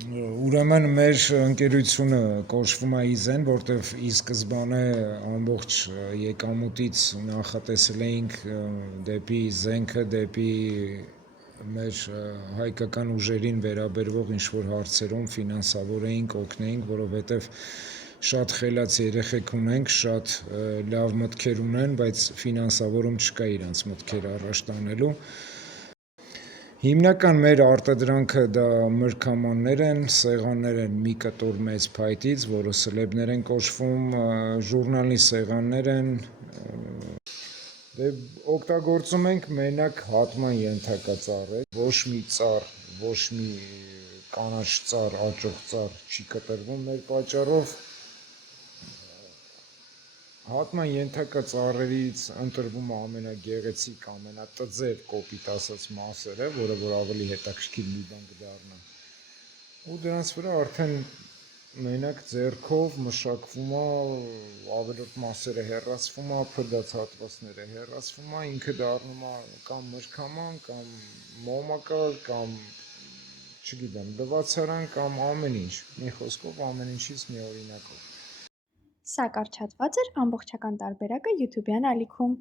Ուրեմն մեր ընկերությունը կոչվում է Իզեն, որտեղ ի սկզբանե ամբողջ եկամուտից նախատեսել էինք դեպի զենքը, դեպի մեր հայկական ուժերին վերաբերվող ինչ-որ հարցերում ֆինանսավորեինք, օգնեինք, որովհետև շատ խելաց երեխեք ունենք, շատ լավ մտքեր ունեն, բայց ֆինանսավորում չկա իրանց մտքերը առաջ տանելու։ Հիմնական մեր արտադրանքը դա մրգամաններ են, սեղաններ են մի կտոր մեծ փայտից, որը սլեբներ են կոչվում, ժուրնալի սեղաններ են, օգտագործում ենք մենակ հատման ենթակա ծառեր, ոչ մի ծառ, ոչ մի կանաչ ծառ, աճող ծառ չի կտրվում մեր պատճառով, հատման ենթակա ծառերից ընտրվում է ամենագեղեցիկ, ամենատձև կոպիտ ասած մասերը, որը որ ավելի հետաքրքիր մի բան կդառնա։ Ու դրանց վրա արդեն մենակ ձեռքով մշակվում է, ավելորդ մասերը հեռացվում է, փրդած հատվածները հեռացվում է, ինքը դառնում է կամ մրգաման, կամ մոմակալ, կամ չգիտեմ, լվացարան կամ ամեն ինչ, մի խոսքով ամեն ինչից մի օրինակով։ Սա կարճատված էր ամբողջական տարբերակը YouTube-յան ալիքում։